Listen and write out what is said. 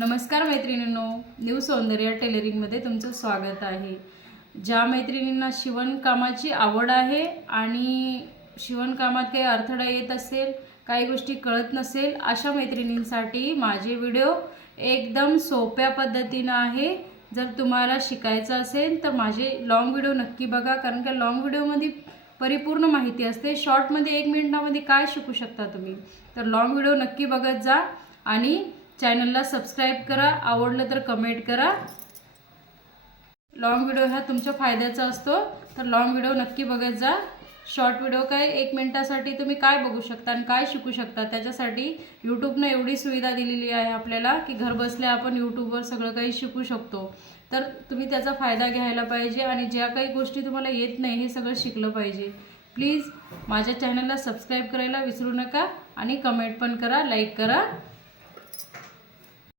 नमस्कार मैत्रिणींनो न्यू सौंदर्य टेलरिंगमध्ये तुमचं स्वागत आहे. ज्या मैत्रिणींना शिवणकामाची आवड आहे आणि शिवणकामात काही अडथळा येत असेल काही गोष्टी कळत नसेल अशा मैत्रिणींसाठी माझे व्हिडिओ एकदम सोप्या पद्धतीनं आहे. जर तुम्हाला शिकायचं असेल तर माझे लॉंग व्हिडिओ नक्की बघा कारण का लॉंग व्हिडिओमध्ये परिपूर्ण माहिती असते. शॉर्टमध्ये एक मिनिटामध्ये काय शिकू शकता तुम्ही? तर लॉंग व्हिडिओ नक्की बघत जा. आणि चॅनलला सबस्क्राईब करा आवडलं तर कमेंट करा. लॉंग व्हिडिओ हा तुमच्या फायद्याचा असतो तर लॉंग व्हिडिओ नक्की बघत जा. शॉर्ट व्हिडिओ काय एक मिनटासाठी तुम्ही काय बघू शकता आणि काय शिकू शकता त्याच्यासाठी यूट्यूबनं एवढी सुविधा दिलेली आहे आपल्याला की घरबसल्या आपण यूट्यूबवर सगळं काही शिकू शकतो. तर तुम्ही त्याचा फायदा घ्यायला पाहिजे आणि ज्या काही गोष्टी तुम्हाला येत नाही हे सगळं शिकलं पाहिजे. प्लीज माझ्या चॅनलला सबस्क्राईब करायला विसरू नका आणि कमेंट पण करा लाईक करा.